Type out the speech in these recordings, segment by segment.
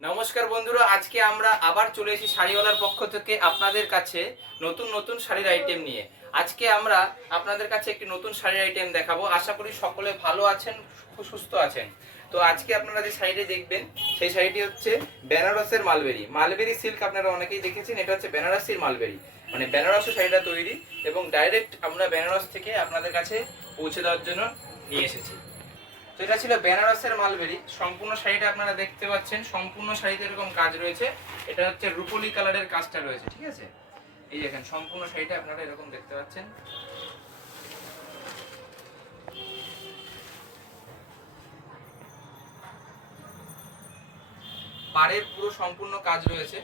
নমস্কার বন্ধুরা, আজকে আমরা আবার চলে এসেছি শাড়িওয়ালার পক্ষ থেকে আপনাদের কাছে নতুন নতুন শাড়ির আইটেম নিয়ে। আজকে আমরা আপনাদের কাছে একটি নতুন শাড়ির আইটেম দেখাবো। আশা করি সকলে ভালো আছেন, সুস্থ আছেন। তো আজকে আপনারা যে শাড়িটি দেখবেন সেই শাড়িটি হচ্ছে বেনারসের মালবেরি। মালবেরি সিল্ক আপনারা অনেকেই দেখেছেন, এটা হচ্ছে বেনারসির মালবেরি, মানে বেনারসে শাড়িটা তৈরি এবং ডাইরেক্ট আমরা বেনারস থেকে আপনাদের কাছে পৌঁছে দেওয়ার জন্য নিয়ে এসেছি। তো এটা ছিল বেনারসের মালবেরি। সম্পূর্ণ শাড়িটা আপনারা দেখতে পাচ্ছেন, সম্পূর্ণ শাড়িতে এরকম কাজ রয়েছে। এটা হচ্ছে রুপোলি কালারের কাজটা রয়েছে, ঠিক আছে। এই দেখেন সম্পূর্ণ শাড়িটা আপনারা এরকম দেখতে পাচ্ছেন। পাড়ের পুরো সম্পূর্ণ কাজ রয়েছে,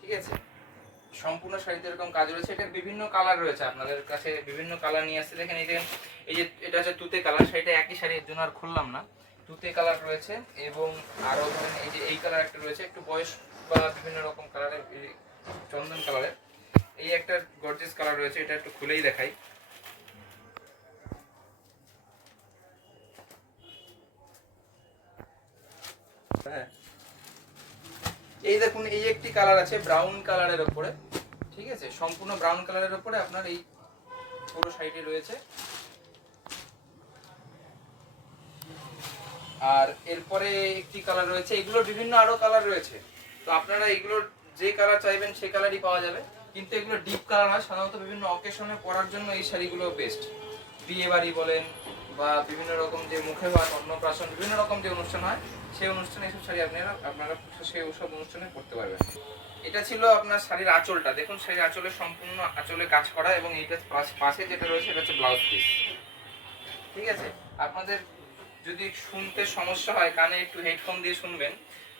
ঠিক আছে। সম্পূর্ণ শাড়িতে এরকম কাজ রয়েছে। এটার বিভিন্ন কালার রয়েছে, আপনাদের কাছে বিভিন্ন কালার নিয়ে আসছে। দেখেন এই দেখেন, এই যে এটা হচ্ছে তুতে কালার। শাড়িটা একই শাড়ি, এর জন্য আর খুললাম না। তুতে কালার রয়েছে এবং আরো ধরেন এই যে এই কালার একটা রয়েছে, একটু বয়স বা বিভিন্ন রকম কালারের, চন্দন কালারের। এই একটা গর্জিয়াস কালার রয়েছে, এটা একটু খুলেই দেখাই। হ্যাঁ, এই দেখুন, এই একটি কালার আছে ব্রাউন কালারের উপরে, ঠিক আছে। সম্পূর্ণ ব্রাউন কালারের উপরে আপনার এই পুরো শাড়িটি রয়েছে। আর এরপরে একটি কালার রয়েছে, এগুলোর বিভিন্ন আরো কালার রয়েছে। তো আপনারা এগুলোর যে কালার চাইবেন সেই কালারই পাওয়া যাবে, কিন্তু এগুলো ডিপ কালার হয়। সাধারণত বিভিন্ন অকেশনে পরার জন্য এই শাড়িগুলো বেস্ট। বিয়ে বাড়ি বলেন বা বিভিন্ন রকম যে মুখে হয়, অন্নপ্রাশন, বিভিন্ন রকম যে অনুষ্ঠান হয় সেই অনুষ্ঠানে এইসব শাড়ি আপনারা সেই সব অনুষ্ঠানে পরতে পারবেন। এটা ছিল আপনার শাড়ির আঁচলটা। দেখুন শাড়ির আঁচলে সম্পূর্ণ আঁচলে কাজ করা এবং এইটা পাশে যেটা রয়েছে এটা হচ্ছে ব্লাউজ পিস, ঠিক আছে। আপনাদের যদি শুনতে সমস্যা হয় কানে একটু হেডফোন দিয়ে শুনবেন,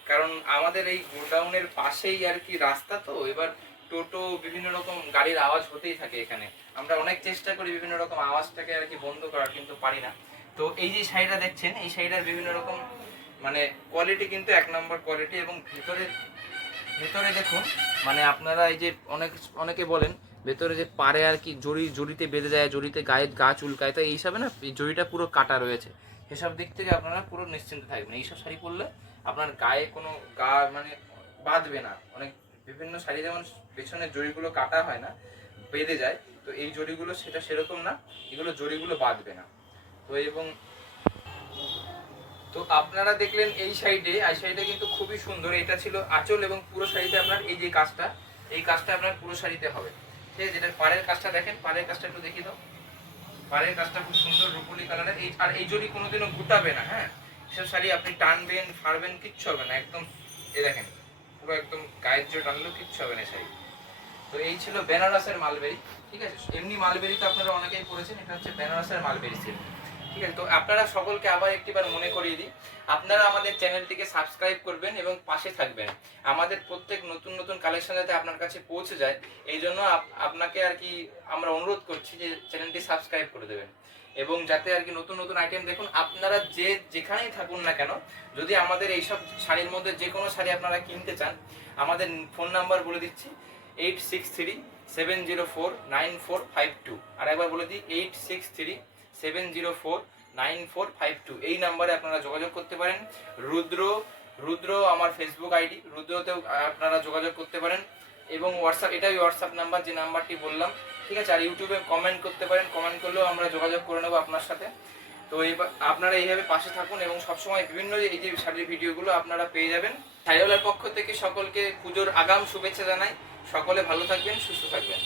কারণ আমাদের এই গোডাউনের পাশেই আর কি রাস্তা, তো এবার টোটো বিভিন্ন রকম গাড়ির আওয়াজ হতেই থাকে এখানে। আমরা অনেক চেষ্টা করি বিভিন্ন রকম আওয়াজটাকে আর কি বন্ধ করার, কিন্তু পারি না। তো এই যে শাড়িটা দেখছেন, এই শাড়িটার বিভিন্ন রকম মানে কোয়ালিটি কিন্তু এক নম্বর কোয়ালিটি। এবং ভিতরে ভেতরে দেখুন, মানে আপনারা এই যে অনেকে বলেন ভেতরে যে পারে আর কি জড়িতে বেঁধে যায়, জড়িতে গায়ে গা চুলকায়, তো এই হিসাবে না এই জড়িটা পুরো কাটা রয়েছে। সেসব দিক থেকে আপনারা পুরো নিশ্চিন্ত থাকবেন। এইসব শাড়ি পরলে আপনার গায়ে কোনো মানে বাঁধবে না। অনেক বিভিন্ন শাড়ি যেমন পেছনের জড়িগুলো কাটা হয় না, বেঁধে যায়, তো এই জড়িগুলো সেরকম না, এগুলো জড়িগুলো বাঁধবে না। তো এবং তো আপনারা দেখলেন এই সাইডে কিন্তু খুবই সুন্দর। এটা ছিল আঁচল এবং পুরো শাড়িতে আপনার এই যে কাজটা, এই কাজটা আপনার পুরো শাড়িতে হবে, ঠিক আছে। যেটা পাড়ের কাজটা দেখেন, পাড়ের কাজটা একটু দেখিয়ে দাও। পাড়ের কাজটা খুব সুন্দর রুপোলি কালারের। এই জড়ি কোনোদিনও গুটাবে না, হ্যাঁ। সেসব শাড়ি আপনি টানবেন ফাড়বেন কিচ্ছু হবে না, একদম এই দেখেন পুরো একদম গায়ের জোর টানলেও কিচ্ছু হবে না শাড়ি। তো এই ছিল বেনারসের মালবেরি, ঠিক আছে। এমনি মালবেরি তো আপনারা অনেকেই পড়েছেন, এটা হচ্ছে বেনারসের মালবেরি সিল্ক, ঠিক আছে। তো আপনারা সকলকে আবার একটিবার মনে করিয়ে দিই, আপনারা আমাদের চ্যানেলটিকে সাবস্ক্রাইব করবেন এবং পাশে থাকবেন। আমাদের প্রত্যেক নতুন নতুন কালেকশন যাতে আপনার কাছে পৌঁছে যায়, এই জন্য আপনাকে আর কি আমরা অনুরোধ করছি যে চ্যানেলটি সাবস্ক্রাইব করে দেবেন এবং যাতে আর কি নতুন নতুন আইটেম দেখুন। আপনারা যেখানেই থাকুন না কেন, যদি আমাদের এইসব শাড়ির মধ্যে যে কোনো শাড়ি আপনারা কিনতে চান, আমাদের ফোন নাম্বার বলে দিচ্ছি 8637049452। আর একবার বলে দিই 8637049452। এই নাম্বারে আপনারা যোগাযোগ করতে পারেন। রুদ্র আমার ফেসবুক আইডি, রুদ্রতেও আপনারা যোগাযোগ করতে পারেন এবং হোয়াটসঅ্যাপ, এটাই হোয়াটসঅ্যাপ নাম্বার যে নাম্বারটি বললাম, ঠিক আছে। আর ইউটিউবে কমেন্ট করতে পারেন, কমেন্ট করলেও আমরা যোগাযোগ করে নেবো আপনার সাথে। তো এবার আপনারা এইভাবে পাশে থাকুন এবং সবসময় বিভিন্ন এই যে শাড়ির ভিডিওগুলো আপনারা পেয়ে যাবেন। শাড়িওয়ালার পক্ষ থেকে সকলকে পুজোর আগাম শুভেচ্ছা জানাই। সকলে ভালো থাকবেন, সুস্থ থাকবেন।